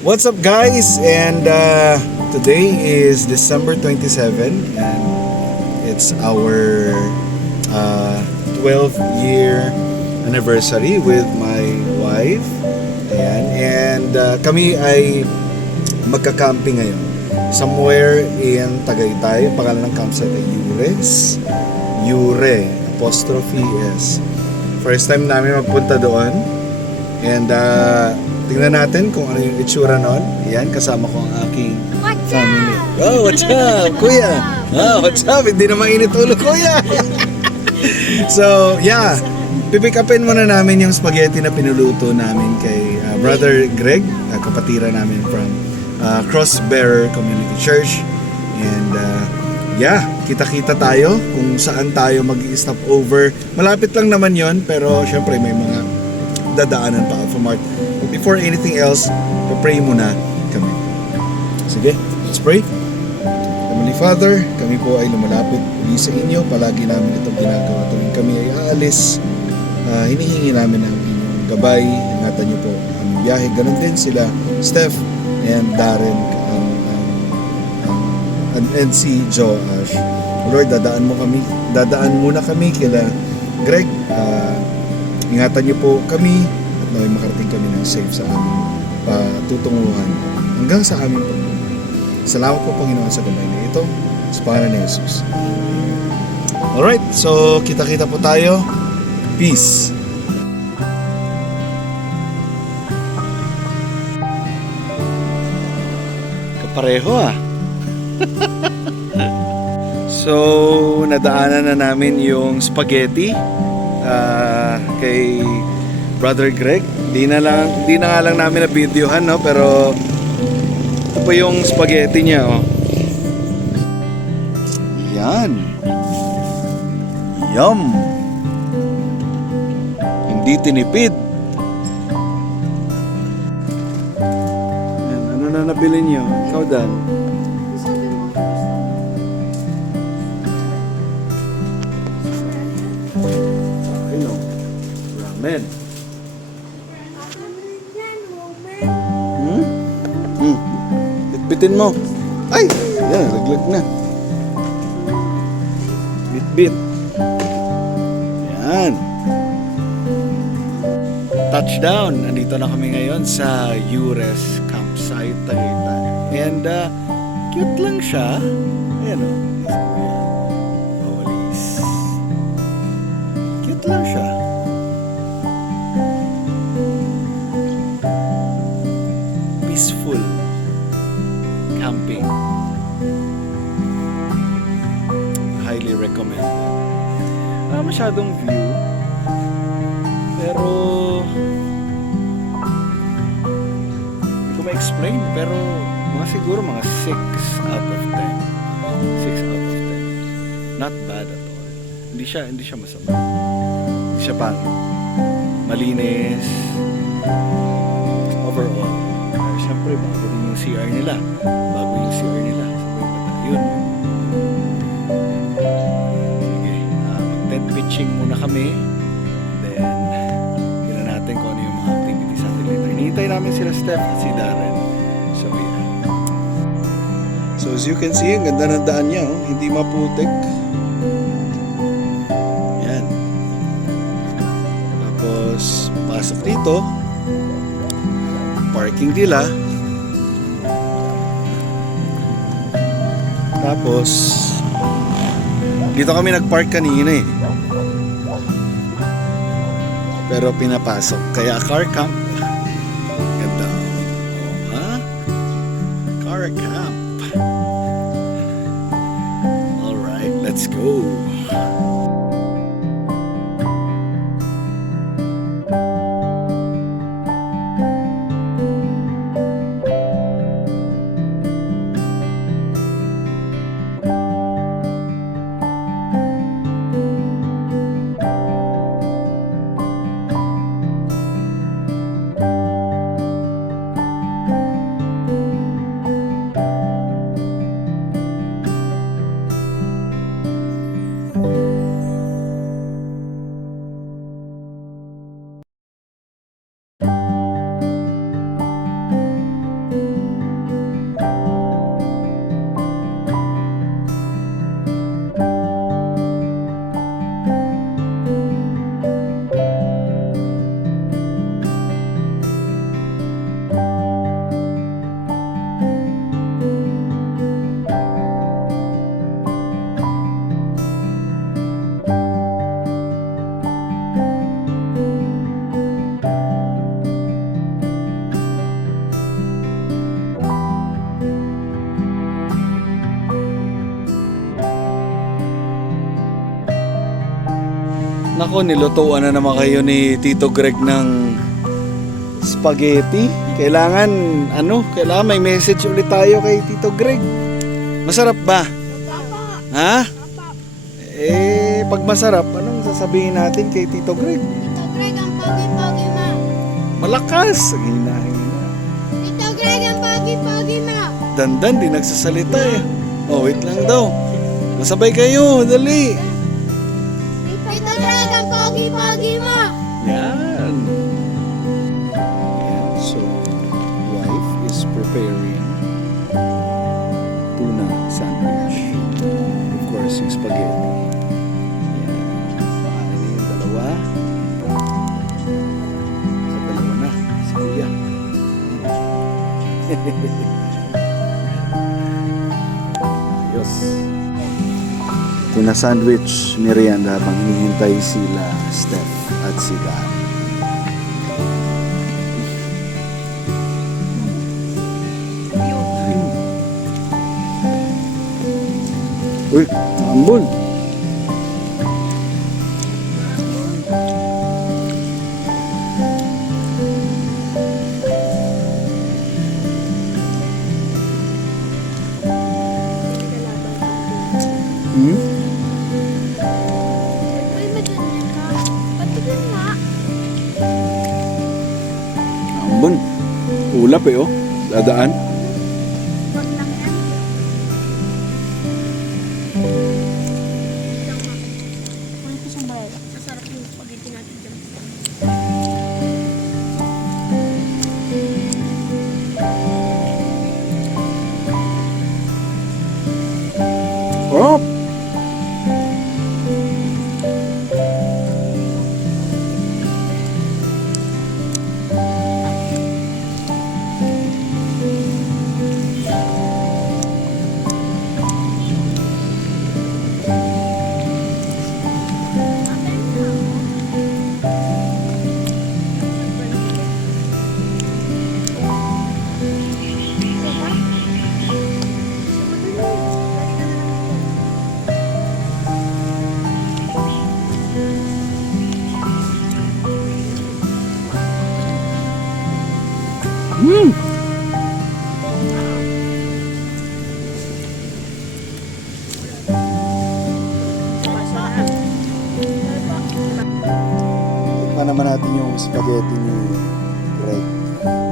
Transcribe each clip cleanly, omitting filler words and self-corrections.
What's up guys? And today is December 27 and it's our 12th year anniversary with my wife. Ayan. And kami ay magka-camping ngayon. Somewhere in Tagaytay. Pangalan ng campsite ay Yures. Yure. Apostrophe S. First time namin magpunta doon. And tingnan natin kung ano yung itsura noon. Yan, kasama ko ang aking family. Oh, what's up, kuya? Oh, what's up? Hindi na mainit ulo, kuya. So, yeah. Pipick upin muna namin yung spaghetti na pinuluto namin kay Brother Greg, kapatira namin from Crossbearer Community Church. And yeah, kita-kita tayo kung saan tayo mag-stop over. Malapit lang naman yon, pero syempre may mga dadaanan pa Alpha Mart. But before anything else, pray muna kami. Sige, let's pray. Heavenly Father, kami po ay lumalapit uli sa inyo. Palagi namin itong ginagawa tuwing kami ay aalis. Hinihingi namin ang inyong gabay. Ingatan niyo po ang biyahe. Ganon din sila, Steph and Darren and si Joash. Lord, dadaan muna kami kila Greg. Ingatan niyo po kami at naway makarating kami ng safe sa aming patutunguhan hanggang sa aming pagpunta. Salamat po Panginoon sa gabay na ito sa pangalan ni Jesus. Alright, so kita-kita po tayo. Peace. Kapareho ah. So, nadaanan na namin yung spaghetti kay Brother Greg. Di na nga lang namin na videohan, no? Pero ito po yung spaghetti niya, oh. Yan. Yum. Hindi tinipid. Yan, ano na nabili niyo? Ikaw, Dan? Ramen. Bitbitin mo. Ay! Yan, laglag na. Bit-bit. Yan. Touchdown. Nandito na kami ngayon sa Yures Campsite, Tagaytay. And cute lang siya. Ayan o. Cute lang siya. Peaceful camping. Highly recommend. Masyadong view, pero hindi ko ma-explain, pero siguro mga 6 out of 10. 6 out of 10. Not bad at all. Hindi siya masama. Hindi siya pangit. Malinis. Overall. Siyempre, bago din yung CR nila. Yun. Sige. Mag-tent pitching muna kami. Then, tignan natin kung ano yung mga activities natin later. Hinihintay namin sila Steph at si Darren. So, yeah. So, as you can see, ang ganda ng daan niya. Oh. Hindi maputik. Yan. Tapos, pasok dito. Parking nila. Tapos dito kami nagpark kanina eh. Pero pinapasok. Kaya car camp. Ganda. Oh, ha? Car camp. Alright, let's go. Nako, nilutuan na naman kayo ni Tito Greg ng spaghetti. Kailangan may message ulit tayo kay Tito Greg. Masarap ba? Ha? Pag masarap, anong sasabihin natin kay Tito Greg? Tito Greg, ang pogi-pogi mo. Malakas! Hina. Tito Greg, ang pogi-pogi mo. Dandan, di nagsasalita eh. Oh, wait lang daw. Masabay kayo, dali. Tito Greg, ang pogi-pogi mo. Yan. So, wife is preparing tuna sandwich. Of course, yung spaghetti. Yan. Paano na yung dalawa? Sa dalawa na. Si Kuya. Ayos. Tuna sandwich, merienda habang hinihintay sila Steph at si Dan. Uy, ambon. Hmm? Uy, madali ka. Patigil nga. Ambon. Ulap eh oh. Dadaan. Wag lang yan. Kunin ko siyang barela. Masarap yung spaghetti natin dyan. Oh! Hmm! Tikman naman natin yung spaghetti ni Greg.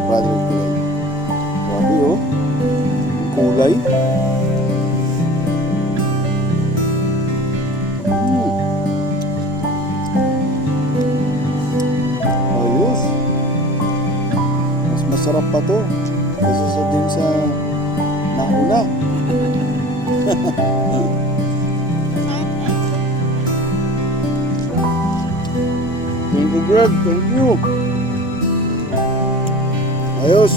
Brother Greg. Grabe oh. Yung kulay. Ayos. Mas masarap pa to. Kasi sa din sa nauna. Thank you, Greg. Thank you. Ayos.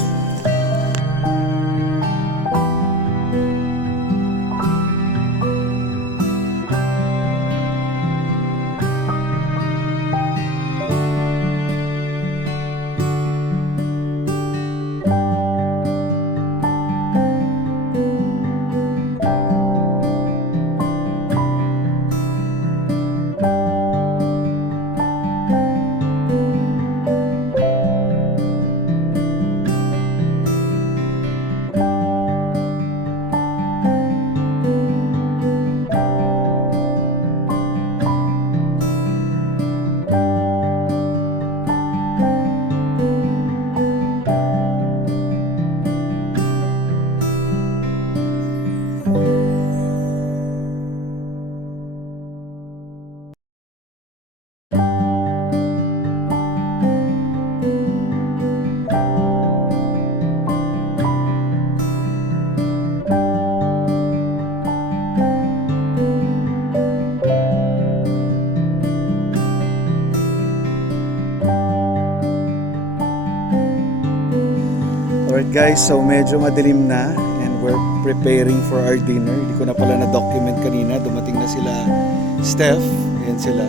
Alright guys, so medyo madilim na and we're preparing for our dinner. Hindi ko na pala na-document kanina. Dumating na sila Steph. Ayan sila.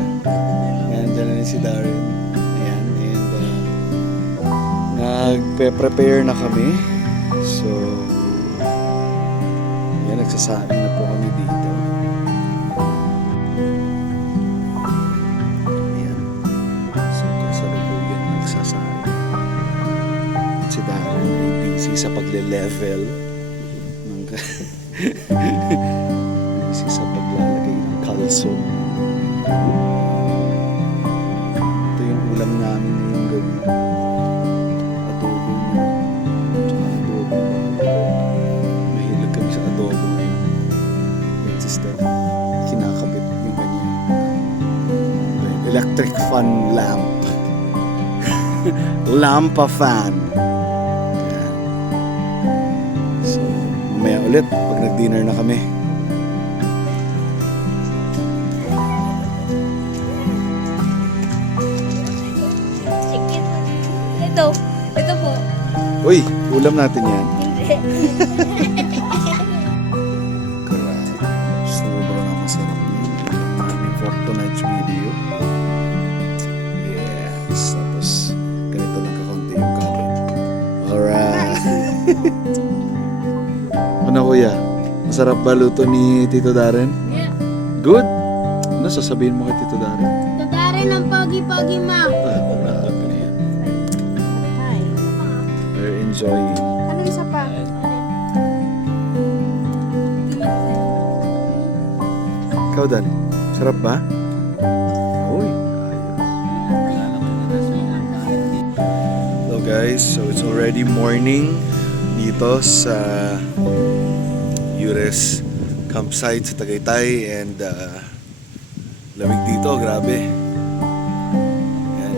Ayan, dyan na rin si Darren. Ayan, and nagpe-prepare na kami. So, ayan, nagsasaing na po kami dito. Ayan. busy sa pagle-level ng busy sa paglalagay ng kalso. Ito yung ulam namin ngayong gabi. Adobo. Tsaka adobo. Mahilig kami sa adobo ngayon. Yan si Steph. Kinakabit yung kanyang electric fan lamp. Lampa fan. Yan. So, mamaya ulit pag nag-dinner na kami. Chicken. Ito po. Uy, ulam natin yan. Hindi. Grabe. Sobrang masarap yung ulam namin for tonight's video. Yes. Tapos, ganito lang kakunti yung kanin. Alright. Ano kuya? Masarap ba luto ni Tito Darren? Yeah. Good? Ano sasabihin mo kay Tito Darren? Tadari ng pagi-pagi, ma. Grabe na yan. Hi. They're enjoying. Ano isa pa? Ikaw, Dan? Sarap ba? Uy, ayos. Hello guys, so it's already morning dito sa Ures campsite sa Tagaytay and lamig dito, grabe. Yan.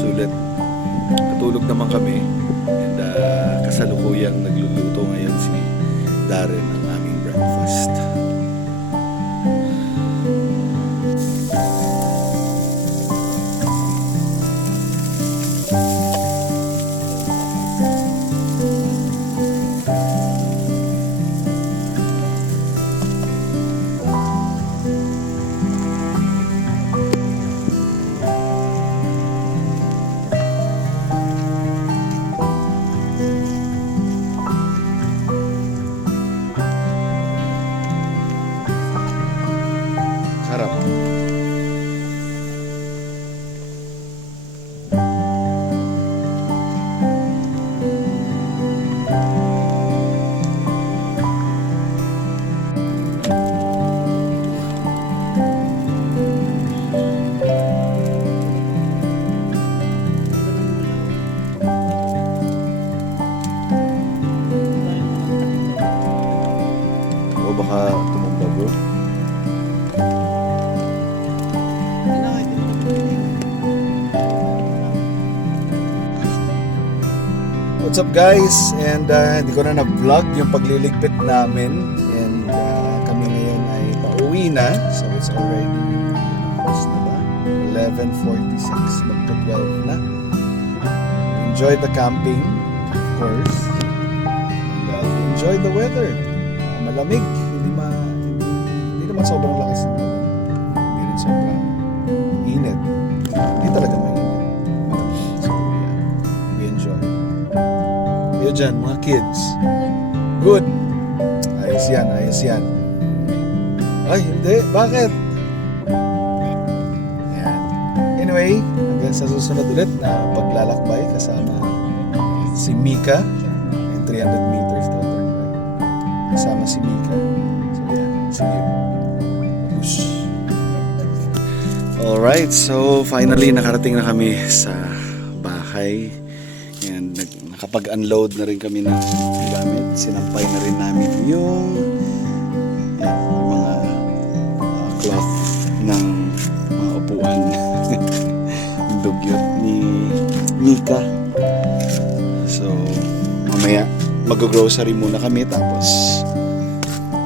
Sulit. Katulog naman kami and kasalukuyang nagluluto ngayon si Darren ng aming breakfast. Harap. O baka tumumba bro. What's up guys? And hindi ko na na-vlog yung pagliligpit namin and kami ngayon ay pauwi na. So it's already na ba? 11:46 magto 12 na. Enjoy the camping, of course. And enjoy the weather. Malamig, hindi naman sobrang lakas ng ulan. Hindi rin sobrang init. Hindi talaga mainit. So yeah, we enjoy. Kayo dyan, mga kids. Good. Ayos yan. Ay, hindi. Bakit? Yan. Anyway, hanggang sa susunod ulit na paglalakbay kasama si Mika. And 300 meters daw turn right. Kasama si Mika. So yeah, see you. Whoosh. Alright, so finally nakarating na kami sa bahay. And nakapag-unload na rin kami ng gamit. Sinampay na rin namin yung mga cloth ng mga upuan. Dugyot ni Mika. So, mamaya mag-grocery muna kami tapos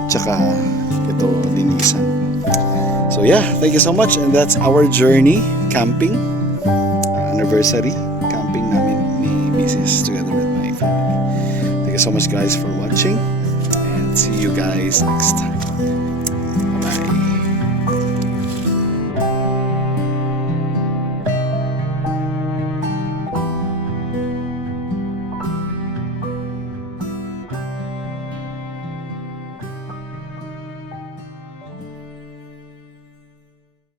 tsaka ito linisan. So yeah, thank you so much and that's our journey camping anniversary camping namin ni Mrs. together with my family. Thank you so much guys for watching and see you guys next time.